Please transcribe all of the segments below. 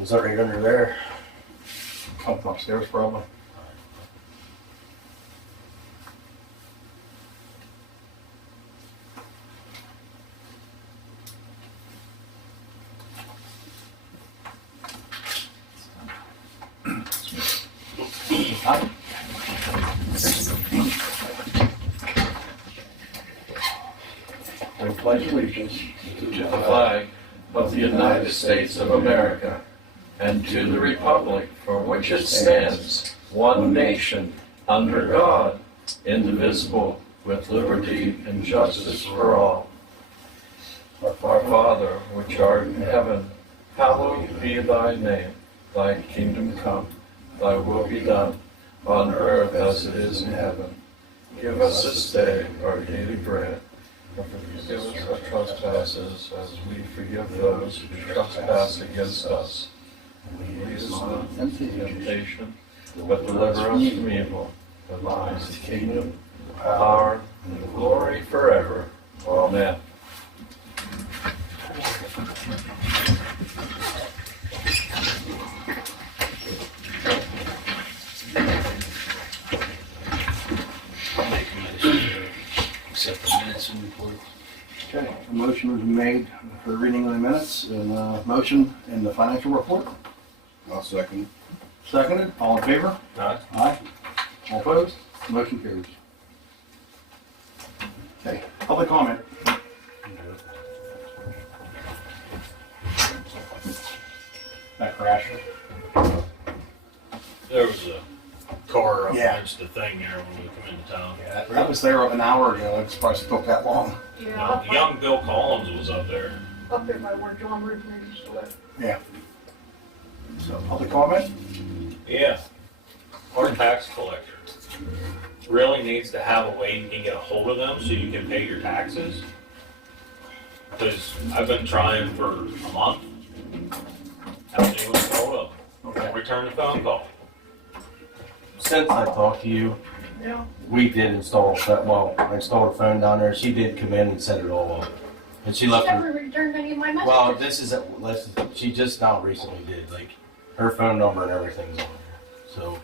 Is that right under there? Something upstairs probably. I pledge allegiance to the flag of the United States of America and to the republic for which it stands, one nation, under God, indivisible, with liberty and justice for all. Our Father, which art in heaven, hallowed be thy name. Thy kingdom come, thy will be done, on earth as it is in heaven. Give us this day our daily bread, and forgive us our trespasses as we forgive those who trespass against us. And lead us not into temptation, but deliver us from evil. For thine is the kingdom, the power, and the glory forever. Amen. Accept the minutes and report. Okay, a motion was made for reading of the minutes and motion in the financial report. I'll second. Seconded, all in favor? Aye. Aye. All opposed? Motion carries. Okay, public comment. That crash. There was a car up Yeah. against the thing there when we come into town. Yeah, that was there an hour ago. It's supposed to took that long. No, the young Bill Collins was up there. Up there by where John Rudner used to live. Yeah. So, public comment? Yeah. Our tax collector really needs to have a way you can get a hold of them so you can pay your taxes. Because I've been trying for a month. Haven't even got a hold of them. Won't return the phone call. Since I talked to you, Yeah. we did install, I installed a phone down there. She did come in and set it all up. And she She left never her, returned any of my messages. well, she just now recently did, like, her phone number and everything's on there. So,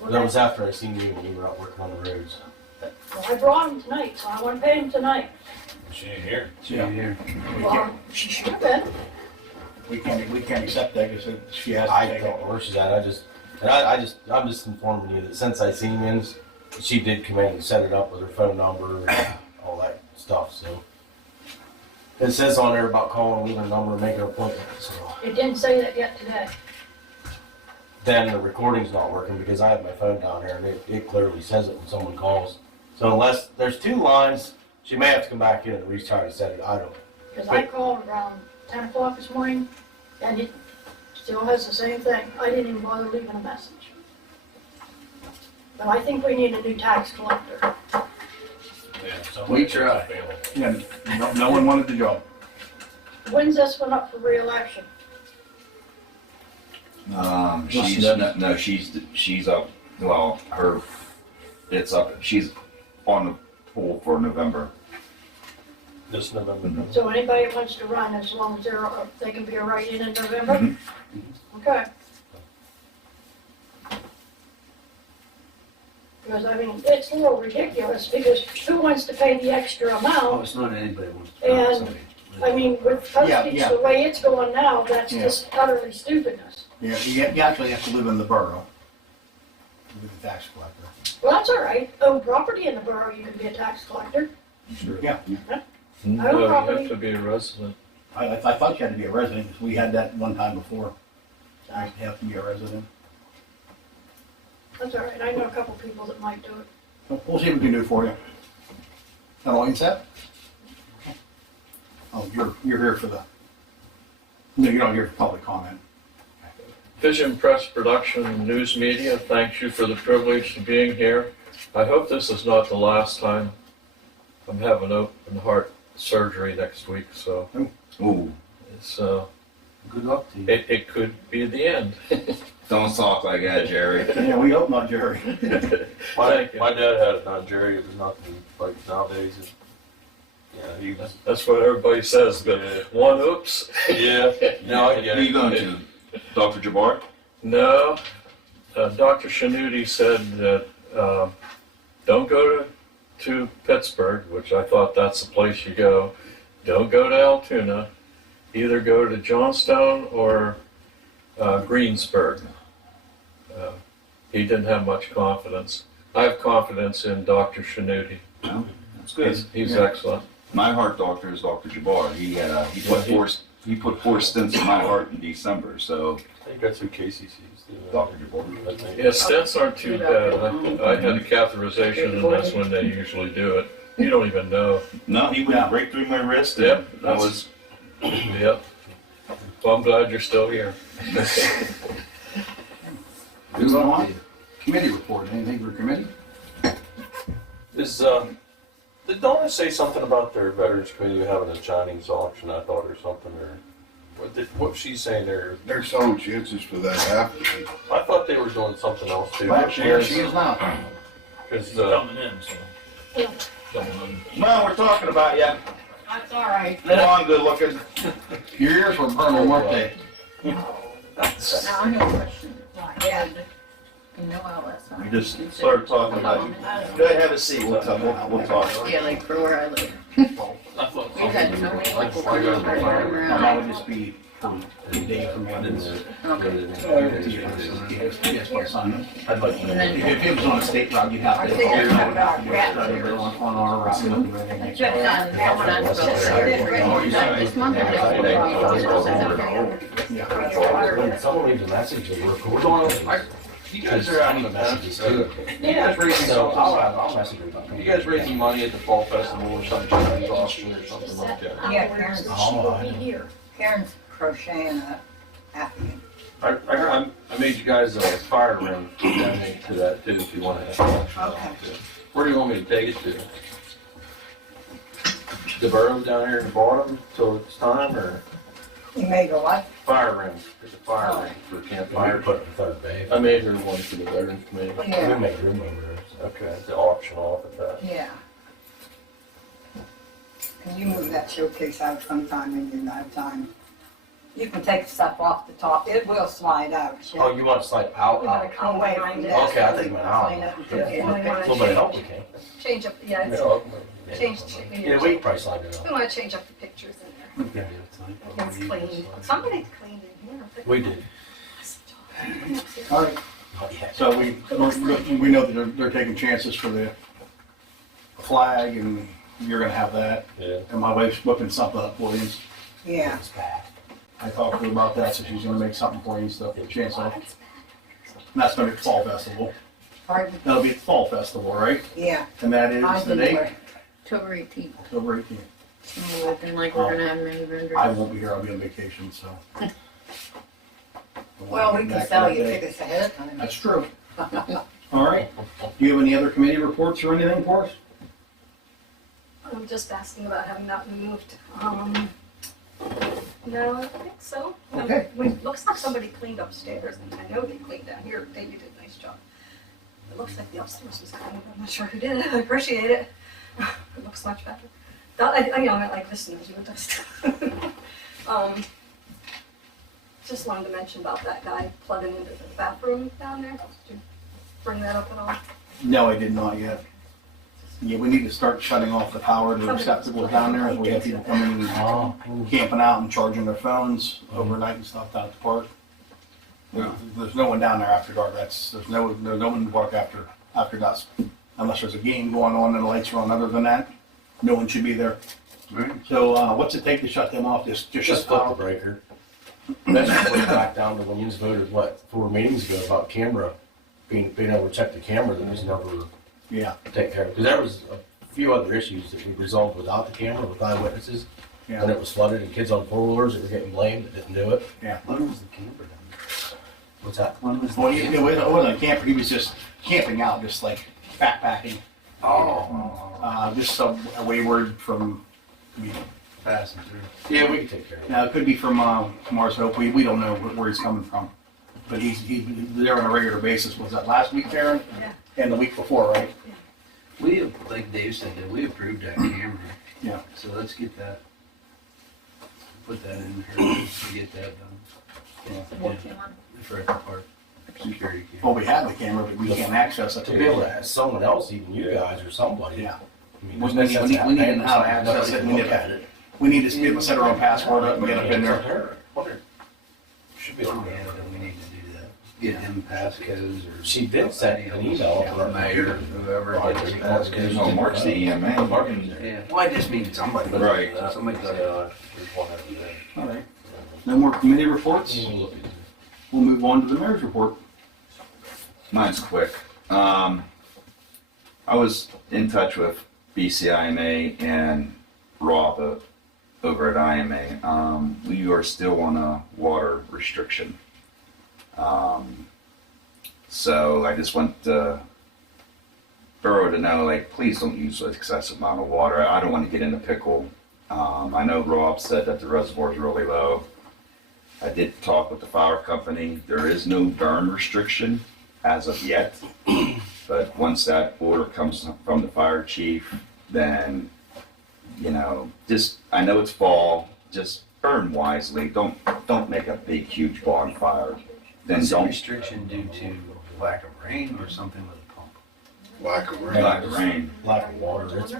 Well, that was after I seen you when you were out working on the roads. well, I brought him tonight, so I want to pay him tonight. She ain't here. Yeah. Here. Well, she should have been. We can't accept that because she has to I take don't it. know where she's at. I'm just informing you that since I seen you, she did come in and set it up with her phone number and all that stuff. So it says on there about calling, leaving a number, and making an appointment. So It didn't say that yet today. then the recording's not working because I have my phone down here and it clearly says it when someone calls. So unless there's two lines, she may have to come back in and retry to set it. I don't know. Because I called around 10 o'clock this morning, and it still has the same thing. I didn't even bother leaving a message. But I think we need a new tax collector. Yeah, somebody We try. failed. Yeah, no one wanted the job. When's this one up for re-election? She's no, she's up. Well, it's up. She's on the pool for November. This November. So anybody that wants to run, as long as they can be a write-in in November? Okay. Because, I mean, it's a little ridiculous, because who wants to pay the extra Oh, amount? it's not anybody wants to. And, somebody. I mean, with postage, Yeah. the way it's going now, that's Yeah. just utterly stupidness. Yeah, you actually have to live in the borough to be the tax collector. Well, that's all right. Own property in the borough, you can be a tax collector. Yeah, No, you have to be a resident. I thought you had to be a resident because we had that one time before. I have to be a resident. That's all right. I know a couple people that might do it. So we'll see what we can do for you. That all you said? Oh, you're here for the, no, you're not here for public comment. Vision Press Production and News Media thanks you for the privilege of being here. I hope this is not the last time. I'm having open heart surgery next week, so Ooh, it's Good luck to you. it could be the end. don't talk like that, Jerry. Yeah, we hope not, Jerry. Thank you. My dad had it on Jerry. It was nothing like nowadays. Yeah, he was. That's what everybody says, but one oops. Yeah, no, I get Who are you it. going to? Dr. Jabbar? No, Dr. Shanuti said that don't go to Pittsburgh, which I thought that's the place you go. Don't go to Altoona. Either go to Johnstown or Greensburg. He didn't have much confidence. I have confidence in Dr. Shanuti. No, that's good. He's excellent. My heart doctor is Dr. Jabbar. He put four stents in my heart in December, so I think that's who Casey sees. Too. Dr. Jabbar. Yeah, stents aren't too bad. I had a catheterization, and that's when they usually do it. You don't even know. No, he went right through my wrist. And Yep, that was Yep. Well, I'm glad you're still here. Move on. Committee report, anything for committee? Don't it say something about their veterans committee having a Chinese auction? I thought or something, or what was she saying there? They're selling chances for that after. I thought they were doing something else too. Last year, she is now. Because He's coming in, so. well, we're talking about you. That's all right. Long, good looking. Your ears were burning, weren't they? Now, I have a question. Yeah, you know how that's not. We just started talking about you. Go ahead, have a seat. We'll talk. Yeah, like for where I live. I thought. You had so many people running That around. would just be for the day from when it's. Okay. Yes, well, Simon. I'd like And then, If it was on a state route, you'd have I to. think it's about On our route. I checked on someone I was this month. Someone leaves a message and we're recording. you guys are having a messages too. You guys raising I'll message you about You guys raising money at the fall festival or some Chinese auction or something like that. Yeah, Karen's- She will be here. Karen's crocheting a happy. I made you guys a fire ring to donate to that too if you want to. Okay. Where do you want me to take it to? The borough down here in the bottom till it's time, or You made a what? fire ring? There's a fire ring for campfire. put it in third bay. I made her one for the veterans committee. We Yeah, make room over there. Okay, to auction off at that. yeah. Can you move that showcase out sometime when you have time? You can take stuff off the top, it will slide out. yeah. Oh, you want to slide out? We gotta come Away behind from it. that. Okay, I think it went out. Clean it and put Yeah. it in the picture. Somebody help we can. Change up, yeah, it's, Yeah, change, Yeah, we can probably slide it we out. wanna change up the pictures in there. It's clean. Somebody cleaned it here. We did. All right, Not yet. so we know that they're taking chances for the flag, and you're gonna have that. Yeah. And my wife's whipping something up for you. Yeah, It's bad. I talked to her about that, so she's gonna make something for you and stuff, chance off. And that's gonna be the fall festival. pardon? That'll be the fall festival, right? Yeah. And that I is the did date, work. October 18th. October 18th. Looking like we're gonna have many vendors. I won't be here, I'll be on vacation, so. Well, we can sell you tickets ahead of time. That's true. All right. Do you have any other committee reports or anything for us? I'm just asking about having that moved. No, I don't think so. Okay. Looks like somebody cleaned upstairs, and I know they cleaned down here. Davey did a nice job. It looks like the upstairs was cleaned. I'm not sure who did it. I appreciate it. It looks much better. I meant like this knows you with dust. Just wanted to mention about that guy plugging into the bathroom down there. Did you bring that up at all? No, I did not yet. Yeah, we need to start shutting off the power to the receptacles down there, as we have people coming and camping out and charging their phones overnight and stuff down at the park. There's no one down there after dark, there's no one to park after dusk. Unless there's a game going on and the lights are on, other than that, no one should be there. So, what's it take to shut them off, just shut Just the flip the power? breaker. That's just way back down to when you voted, what, 4 meetings ago about camera, being able to check the camera that was never Yeah, taken care of. Because there was a few other issues that we resolved without the camera, with eyewitnesses. When yeah, it was flooded and kids on four-wheelers that were getting blamed that didn't do it. yeah. When was the camper down? What's that? Well, it wasn't a camper, he was just camping out, just like backpacking. Just some wayward from, Passing through. Yeah, we can take care of it. now it could be from Mars Hope, we don't know where he's coming from. But he's there on a regular basis, was that last week, Karen? Yeah. And the week before, right? We, like Dave said, that we approved that camera. Yeah. So let's get that, put that in here, to get that done. What camera? For the park, security Well, camera. we have the camera, but we can't access it. To be able to have someone else, even you guys or somebody. Yeah. I mean, We there's need- no we sense need- of we need to having know how to somebody access to it. We need look to- at it. We need to be able to set our own password up and get up in there. Should be Yeah, able to. we need to do that. Get them passcodes or. She did send an email. Yeah, mayor, whoever gets passcodes. No, Mark's the EMA. Yeah, well, I just mean somebody. Right. Somebody's got Yeah, there's one over there. All right. No more committee reports? We'll move on to the mayor's report. Mine's quick. I was in touch with BCIMA and Rob over at IMA. We are still on a water restriction. So I just want the borough to know, like, please don't use an excessive amount of water. I don't want to get in a pickle. I know Rob said that the reservoir is really low. I did talk with the fire company. There is no burn restriction as of yet. But once that order comes from the fire chief, then, you know, just, I know it's fall, just burn wisely. Don't make a big, huge bonfire. Then Is the don't, restriction due to lack of rain or something with the pump? Lack of rain. lack of rain. Lack of water, it's,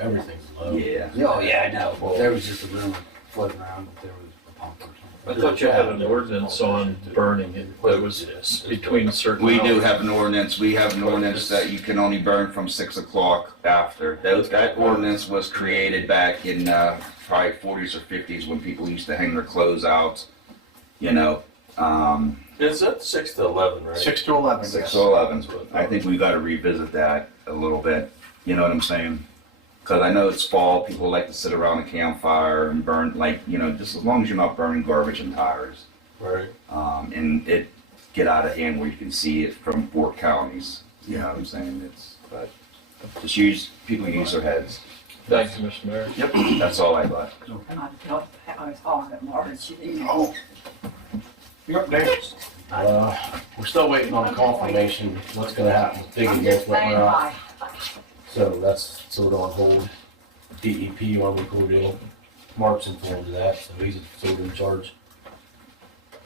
everything's low. Yeah. Oh, yeah, I know. There was just a rumor floating around that there was a pump or something. I thought you had an ordinance on burning it that was between certain. We do hours. have an ordinance. We have an ordinance that you can only burn from 6 o'clock after. That ordinance was created back in probably 40s or 50s when people used to hang their clothes out, you know. Is that 6 to 11, right? 6 to 11. 6 to 11. I think we got to revisit that a little bit. You know what I'm saying? Because I know it's fall. People like to sit around a campfire and burn, like, you know, just as long as you're not burning garbage and tires. Right. And it get out of hand where you can see it from 4 counties. You know what I'm saying? But just people use their heads. Thank you, Mr. Mayor. Yep, that's all I got. And I was calling it March. Oh. You're up, Dave. We're still waiting on confirmation what's gonna happen with digging I'm against just Wet saying Rock. hi. So that's sort of on hold. DEP when we called in, Mark's informed of that, so he's sort of in charge.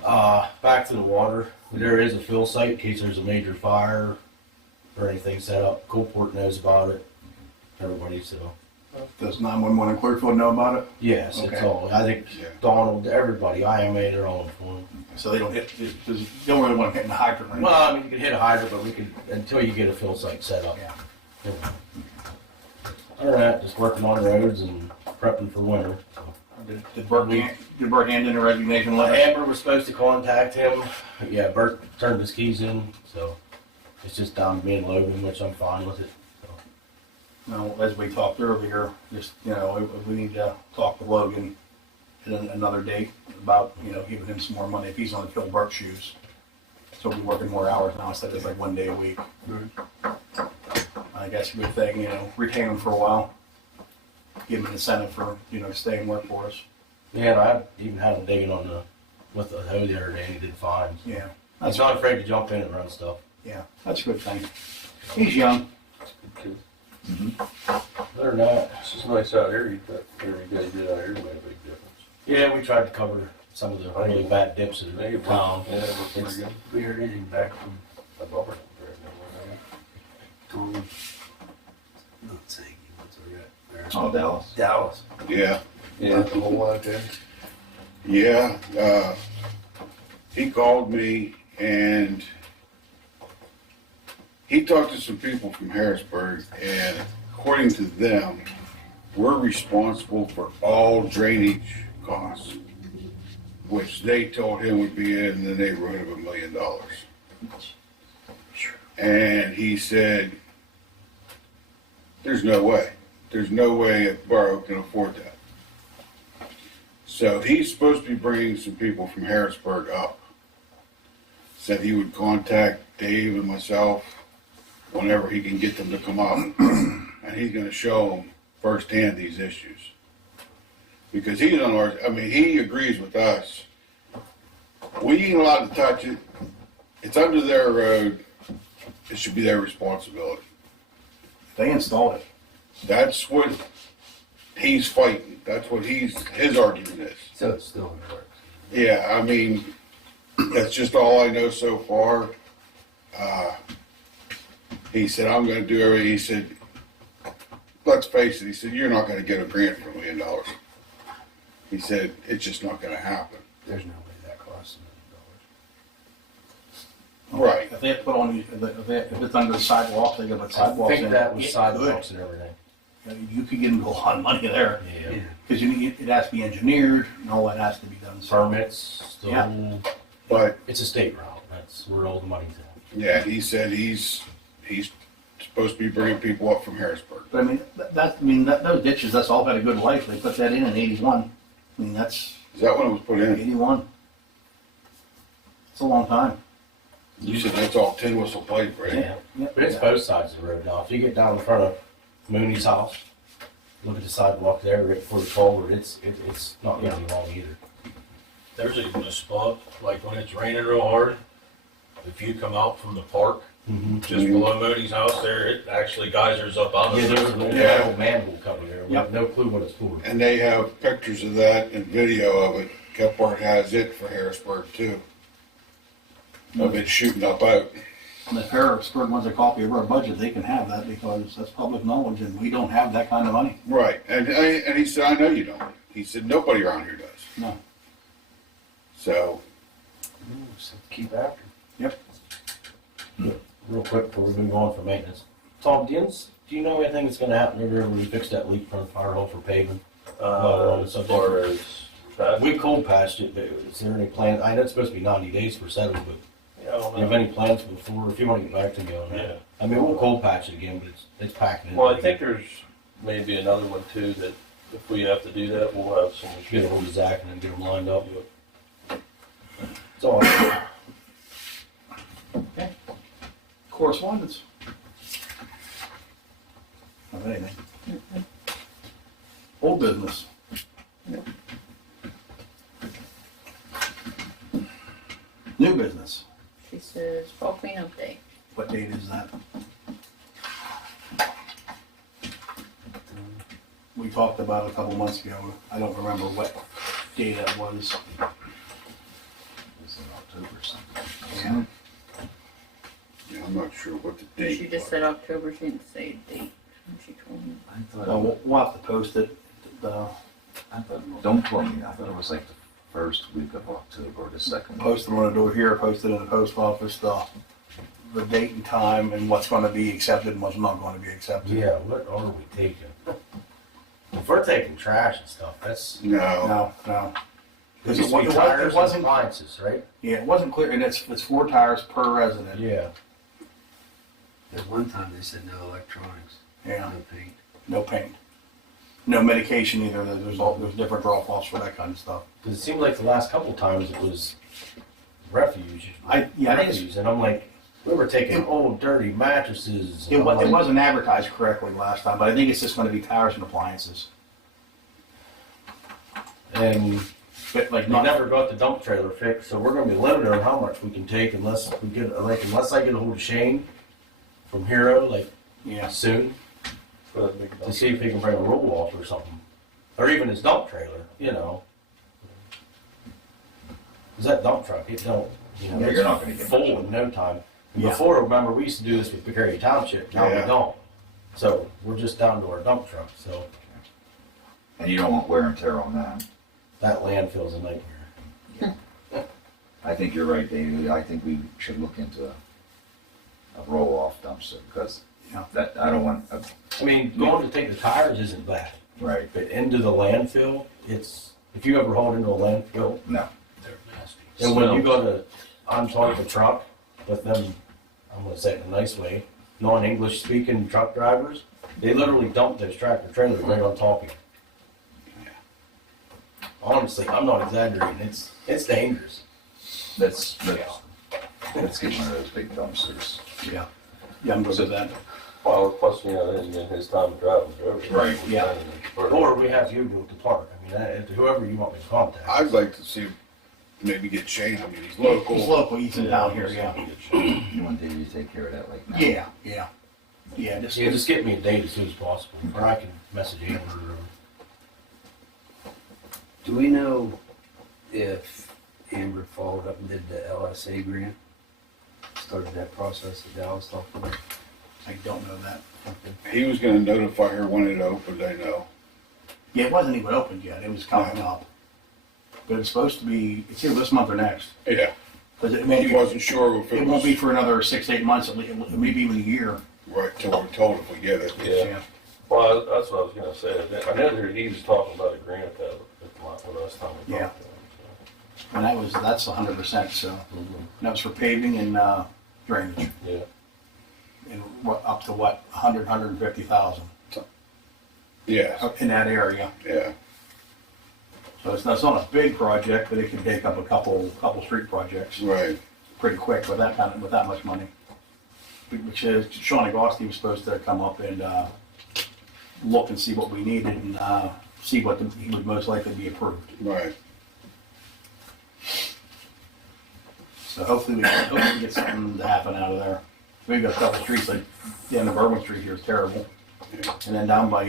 Back to the water, there is a fill site in case there's a major fire or anything set up. Coalport knows about it, everybody, so. Does 911 in Clearfield know about it? Yes, it's Okay. all, I think Yeah. Donald, everybody, IMA, they're all informed. So they don't hit, because you don't really want to hit in the hydrant right Well, I mean, you could hit a hydrant, but we could, until you get a fill site set up. Yeah. Other than that, just working on roads and prepping for winter. Did Bert hand in a resignation letter? Amber was supposed to contact him. Yeah, Bert turned his keys in, so it's just down to me and Logan, which I'm fine with it. So. No, as we talked earlier, just, you know, we need to talk to Logan at another date about, you know, giving him some more money if he's only filling Bert's shoes. So we'll be working more hours now instead of just like 1 day a week. I guess a good thing, you know, retain him for a while. Give him an incentive for, you know, to stay and work for us. Yeah, and I even had him digging on with the hoe the other day, and he did fine. Yeah, He's not afraid to jump in and run stuff. yeah, that's a good thing. He's young. Other than that, It's just nice out here. You guys did out here made a big difference. yeah, we tried to cover some of the really bad dips that are around. Yeah, it looks pretty good. We heard anything back from I bumper right now. Tom? Not saying he wants to get there. Oh, Dallas. Dallas. Yeah, Yeah, the whole lot there. yeah, he called me and he talked to some people from Harrisburg, and according to them, we're responsible for all drainage costs, which they told him would be in the neighborhood of $1 million. And he said, there's no way. There's no way a borough can afford that. So he's supposed to be bringing some people from Harrisburg up. Said he would contact Dave and myself whenever he can get them to come up. And he's gonna show them firsthand these issues. Because he's on our, I mean, he agrees with us. We ain't allowed to touch it. It's under their road. It should be their responsibility. They installed it. That's what he's fighting. That's what his argument is. So it's still in the works. Yeah, I mean, that's just all I know so far. He said, I'm gonna do everything. He said, let's face it, he said, you're not gonna get a grant for $1 million. He said, it's just not gonna happen. There's no way that costs Right. If they put on, if it's under the sidewalks, they gotta put I sidewalks in. think that was It sidewalks and everything. could. You could get into a lot of money there, $1 million. because it has to be engineered, and all that has to be done, so. Permits, the Yeah. whole, But it's a state route. That's where all the money's at. yeah, he said he's supposed to be bringing people up from Harrisburg. But I mean, those ditches, that's all had a good life, they put that in 81. I mean, that's Is that when it was put in? 81. It's a long time. You said that's all tin whistle pipe, right? Yeah. But it's both sides of the road now. If you get down in front of Mooney's house, look at the sidewalk there right before the culvert, it's not gonna be long either. There's even a spot, like when it's raining real hard, if you come out from the park, Mm-hmm. just below Moody's house there, it actually geysers up out of Yeah, it. there's a Yeah. little manhole cover there. We have no clue what it's for. And they have pictures of that and video of it. Kelpart has it for Harrisburg too. Of it shooting up out. And if Harrisburg wants a copy of our budget, they can have that, because that's public knowledge, and we don't have that kind of money. Right, and he said, I know you don't. He said, nobody around here does. No. So, Just have to keep after. Yep. Real quick before we move on for maintenance. Tom, do you know anything that's gonna happen over there when we fix that leak from the fire hall for paving? As far as that, We cold patched it, but is there any plan? I know it's supposed to be 90 days for settling, but yeah, I don't do you have know. any plans before, if you wanna get back to me on that? Yeah. I mean, we'll cold patch it again, but it's packing in. Well, I think there's maybe another one too, that if we have to do that, we'll have some. Get a hold of Zach and then get them lined up. That's all. I Correspondence. Of anything. Old business. New business. She says fall cleanup day. What date is that? We talked about it a couple months ago. I don't remember what day that was. It's in October or something. Yeah. yeah, I'm not sure what the date She just was. said October, she didn't say a date. She told me. I thought, We'll have to post it. don't quote me, I thought it was like the first week of October or the second. Post it on the door here, post it in the post office, the date and time, and what's gonna be accepted and what's not gonna be accepted. Yeah, what are we taking? If we're taking trash and stuff, that's. No, No. It's Because it tires and wasn't, appliances, right? yeah, it wasn't clear, and it's 4 tires per resident. Yeah. At one time they said no electronics, Yeah, no paint. no paint. No medication either, there's different drop-offs for that kind of stuff. Because it seemed like the last couple times it was refuge. I think it's- Refuse, and I'm like, we were taking old dirty mattresses. It and I'm like, wasn't advertised correctly last time, but I think it's just gonna be tires and appliances. And But like we not, never got the dump trailer fixed, so we're gonna be limited on how much we can take unless we get, like, unless I get a hold of Shane from Hero, like, yeah, soon, For that big to dump. see if he can bring a roll off or something. Or even his dump trailer, you know. Cause that dump truck, it don't, you know, Yeah, it's you're not gonna get much full in no time. And Yeah. Before, remember, we used to do this with Buchanan Township, now we Yeah. don't. So, we're just down to our dump truck, so And you don't want wear and tear on that. that landfill's a nightmare. I think you're right, David. I think we should look into a roll-off dumpster because Yeah. that, I don't want, I mean, going to take the tires isn't bad, right, but into the landfill, it's, if you ever hauled into a landfill, no. They're nasty. and when you go to unplug the truck with them, I'm gonna say it in a nice way, non-English speaking truck drivers, they literally dump those tractor trailers right on top of you. Honestly, I'm not exaggerating, it's dangerous. Let's get one of those big dumpsters. yeah, I'm good with that. Well, plus, you know, in his time driving through. Right, yeah. Or we have you go to the park, I mean, whoever you want me to contact. I'd like to see, maybe get Shane, I mean, he's local. He's local, he's in town here, yeah. You want David to take care of that like now? Yeah, just, Yeah, just get me a date as soon as possible, or I can message Amber or Do we know if Amber followed up and did the LSA grant? Started that process that Dallas talked about? I don't know that. He was gonna notify her when it opened, I know. Yeah, it wasn't even opened yet, it was coming up. But it's supposed to be, it's either this month or next. Yeah, Because it he may be, wasn't sure if it it won't be was for another 6 to 8 months, maybe even a year. right till we're told if we get it. Yeah. Well, that's what I was gonna say. I know that he was talking about a grant that the last time we Yeah. talked to him. And that's 100%, so. That was for paving and drainage. Yeah. And up to what, 150,000 Yeah, in that area. yeah, So it's not a big project, but it can take up a couple street projects right. pretty quick with that much money. Which is, Sean Agosti was supposed to come up and look and see what we needed and see what he would most likely be approved. Right. So hopefully we can get something to happen out of there. We've got a couple streets, like the end of Irwin Street here is terrible. Yeah. And then down by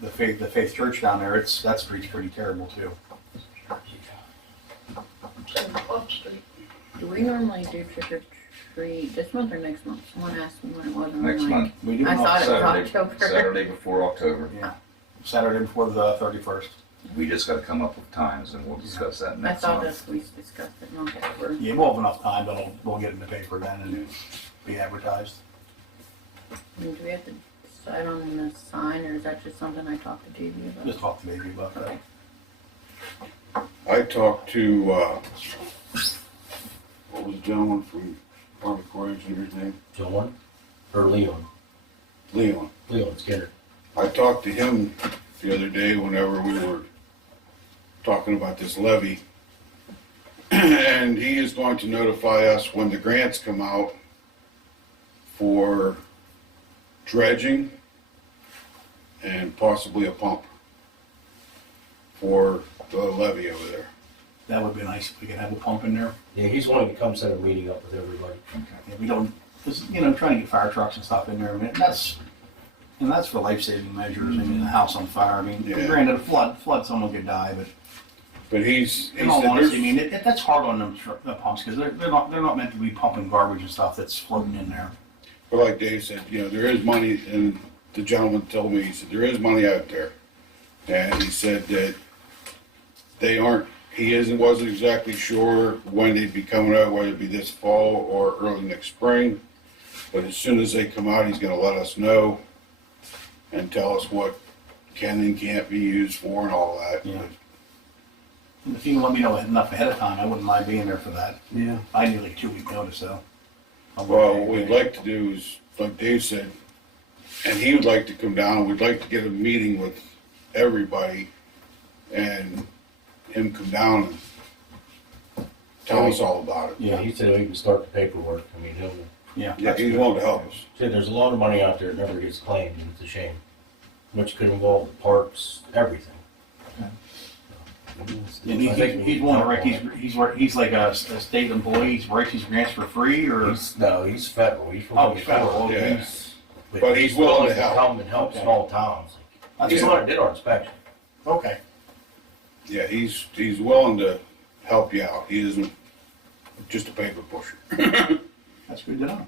the Faith Church down there, that street's pretty terrible too. So, off street. Do we normally do trick or treat this month or next month? Someone asked me when it was. and I'm Next like, month, We do I it on thought it was Saturday, October. Saturday before October. Yeah, Saturday before the 31st. We just gotta come up with times and we'll discuss that I next thought month. that we discussed it in October. Yeah, we'll have enough time, but we'll get it in the paper then and be advertised. And do we have to decide on the sign, or is that just something I talked to JV about? Just talk to Baby about that. I talked to, what was the gentleman from Army Corps of Engineers name? John or Leon? Leon. Leon Skinner. I talked to him the other day whenever we were talking about this levy. And he is going to notify us when the grants come out for dredging and possibly a pump for the levee over there. That would be nice if we could have a pump in there. Yeah, he's wanting to come set a meeting up with everybody. Yeah, we don't, just, trying to get fire trucks and stuff in there. I mean, that's for life-saving measures. I mean, the house on fire. I mean, Yeah. granted, a flood, someone could die, but But he in said all honesty, I there's, mean, that's hard on them the pumps because they're not meant to be pumping garbage and stuff that's floating in there. but like Dave said, there is money, and the gentleman told me, he said, there is money out there. And he said that wasn't exactly sure when they'd be coming out, whether it be this fall or early next spring. But as soon as they come out, he's gonna let us know and tell us what can and can't be used for and all that. Yeah. And if you can let me know enough ahead of time, I wouldn't mind being there for that. Yeah. I need like 2 week notice though. Well, what we'd like to do is, like Dave said, and he would like to come down, we'd like to get a meeting with everybody and him come down and tell us all about it. Yeah, he said he can start the paperwork. I mean, he'll. Yeah. Yeah, he's willing to help us. Said there's a lot of money out there that never gets claimed, and it's a shame. Which could involve the parks, everything. And he's willing to write, he's like a state employee, he writes these grants for free or? He's federal. He's from Oh, he's federal, yeah. He's- But he's willing to help. Come and help Okay. small towns. That's He's the good. one that did our inspection. Okay. Yeah, he's willing to help you out. He isn't just a paper pusher. That's good to know.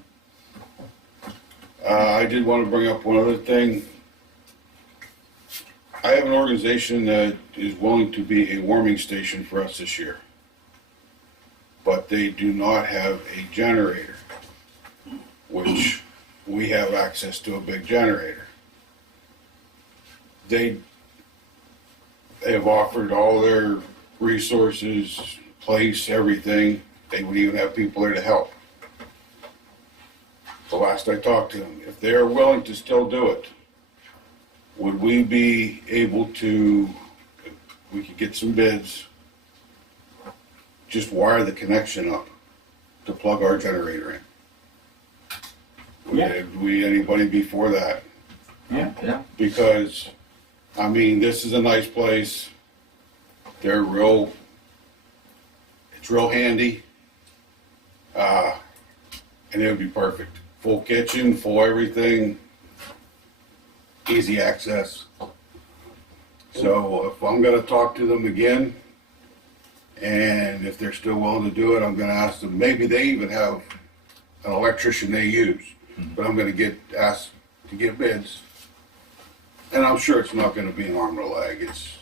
I did want to bring up one other thing. I have an organization that is willing to be a warming station for us this year. But they do not have a generator, which we have access to a big generator. They have offered all their resources, place, everything. They would even have people there to help. The last I talked to them, if they're willing to still do it, would we be able to, if we could get some bids, just wire the connection up to plug our generator in? Yeah. Would anybody before that? Yeah. Because, I mean, this is a nice place. It's real handy. And it would be perfect. Full kitchen, full everything, easy access. So if I'm gonna talk to them again, and if they're still willing to do it, I'm gonna ask them, maybe they even have an electrician they use, but I'm gonna asked to get bids. And I'm sure it's not gonna be an arm and a leg, it's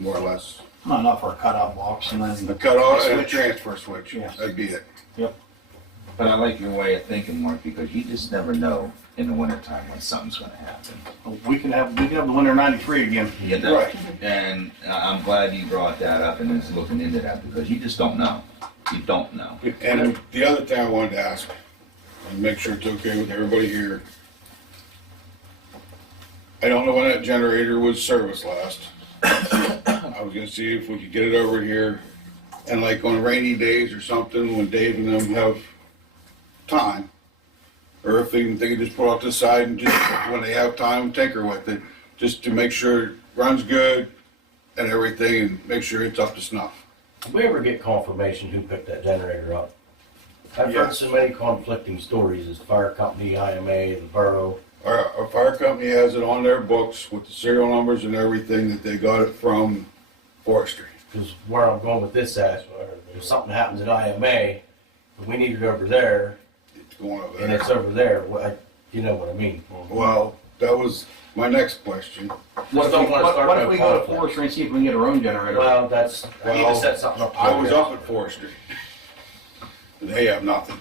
more or less Not enough for a cutout box and then. a cutoff and a Switch. transfer switch, Yeah. that'd be it. But I like your way of thinking, Mark, because you just never know in the wintertime when something's gonna happen. We can have the winter '93 again. You know? Right. And I'm glad you brought that up and is looking into that, because you just don't know. You don't know. And the other thing I wanted to ask, and make sure it's okay with everybody here. I don't know when that generator was serviced last. I was gonna see if we could get it over here, and like on rainy days or something, when Dave and them have time, or if they could just pull off to the side and just, when they have time, tinker with it, just to make sure it runs good and everything, and make sure it's up to snuff. Did we ever get confirmation who picked that generator up? I've heard Yes. so many conflicting stories, as fire company, IMA, the borough. Our fire company has it on their books with the serial numbers and everything that they got it from forestry. Because where I'm going with this at, if something happens at IMA, and we need it over there, It's going over and there. it's over there, you know what I mean? Well, that was my next question. What if don't wanna start what if no we go to conflict. forestry and see if we can get our own generator? Well, I need to set something up. I was up at forestry. They have nothing.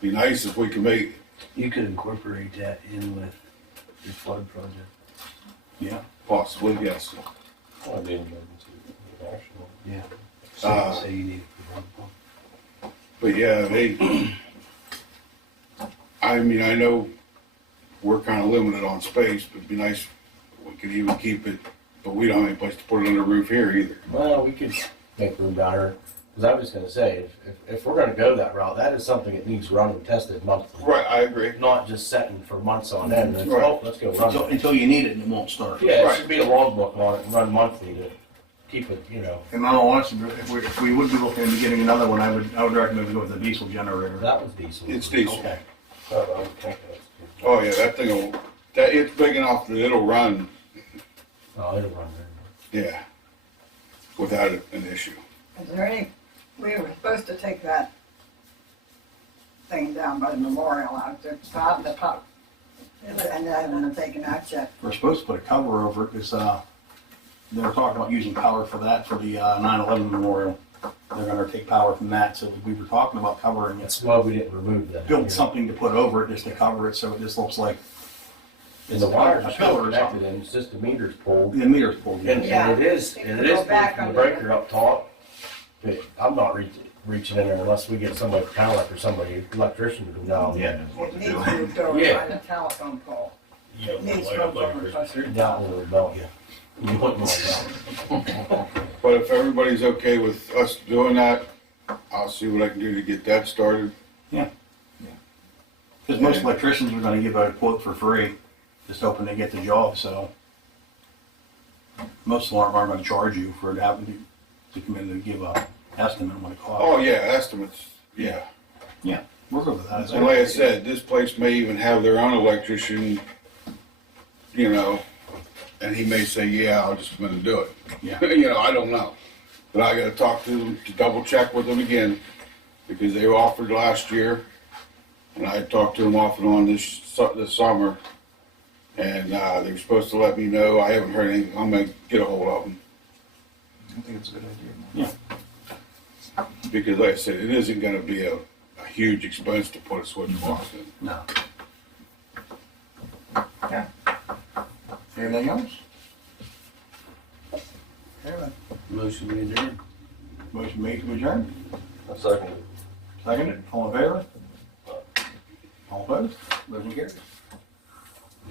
Be nice if we could make, You could incorporate that in with your flood project. Yeah. possibly, yes. Well, the emergency national. Yeah. Uh, Say you need to run one. But yeah, I mean, I know we're kind of limited on space, but it'd be nice if we could even keep it, but we don't have any place to put it under the roof here either. Well, we could make room down here, because I was gonna say, if we're gonna go that route, that is something that needs run and tested monthly. Right, I agree. Not just setting for months on end, and it's, Right. oh, let's go run it. Until you need it and it won't start. Yeah, it Right. should be a logbook on it and run monthly to keep it, you know. And in all honesty, if we would be looking into getting another one, I would recommend we go with a diesel generator. That was diesel. It's diesel. Okay. Oh yeah, that thing will, it's big enough that it'll run, Oh, it'll run there. yeah, without an issue. Is there any, we were supposed to take that thing down by the memorial out there, the pub. And they haven't taken that yet. We're supposed to put a cover over it because they were talking about using power for that for the 9/11 memorial. They're going to take power from that, so we were talking about covering it. That's why we didn't remove that. Build something to put over it just to cover it, so it just looks like And the wires a are still pillar or connected, something. and it's just the meters pulled. The meter's pulled in. And it is, It and can it is go back from the under breaker up top. But I'm not reaching in there unless we get somebody, kind of like, or somebody, electrician to know. Yeah. It needs moved over Yeah. by the telephone pole. You don't Needs light up moved like over Christmas closer. tree. Down in the belt, yeah. You wouldn't want that. But if everybody's okay with us doing that, I'll see what I can do to get that started. Because most electricians are going to give out a quote for free, just hoping they get the job, so. Most of them aren't going to charge you for having to come in and give a estimate on what it costs. Oh, yeah, estimates, yeah. We're good with that. And like I said, this place may even have their own electrician, you know, and he may say, yeah, I'll just come in and do it. Yeah. You know, I don't know. But I gotta talk to them to double check with them again, because they offered last year. And I talked to them off and on this summer. And, they were supposed to let me know. I haven't heard anything. I'm gonna get a hold of them. I think it's a good idea. Because like I said, it isn't gonna be a huge expense to put a switch box in. No. Anything else? Motion we adjourn. Motion made to adjourn. A second. Second, all in favor? All opposed? Motion carries.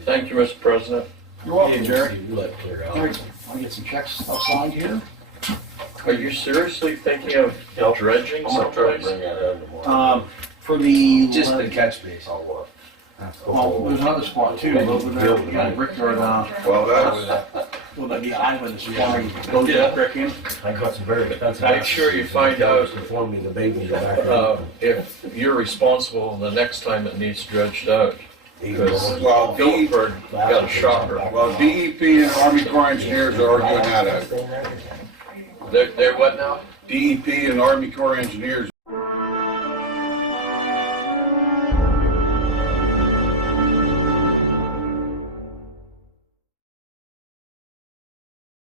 Thank you, Mr. President. You're welcome, Jerry. You let it clear All right, out. I'll get some checks signed here. Are you seriously thinking of dredging I'm gonna try to someplace? bring that in tomorrow. For the. Just the catch base. I'll look. Well, there's another spot too, over there, we got a brickyard, Well, that well, the island is forming, don't get that brick in. I got some very expensive. Make sure you find out, Before me, the baby in the back. if you're responsible the next time it needs dredged out, Because Well, Guilford got a shocker. well, DEP and Army Corps of Engineers are arguing that out. They're what now? DEP and Army Corps of Engineers